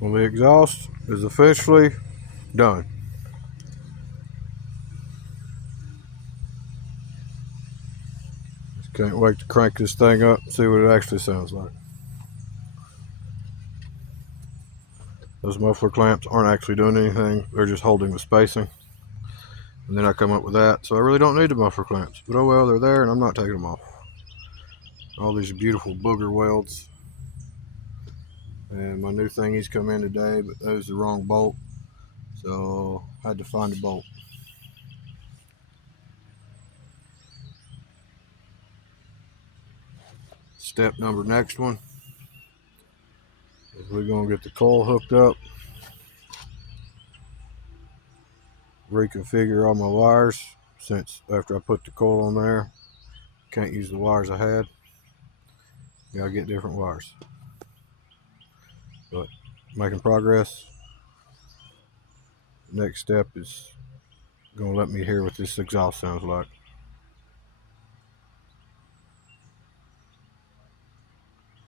Well, the exhaust is officially done. Just can't wait to crank this thing up and see what it actually sounds like. Those muffler clamps aren't actually doing anything, they're just holding the spacing. And then I come up with that, so I really don't need the muffler clamps. But oh well, they're there and I'm not taking them off. All these beautiful booger welds. And my new thingies come in today, but those are the wrong bolt. So I had to find a bolt. Step number next one is we're gonna get the coil hooked up, reconfigure all my wires, since after I put the coil on there, can't use the wires I had. Gotta get different wires. But making progress. Next step is gonna let me hear what this exhaust sounds like.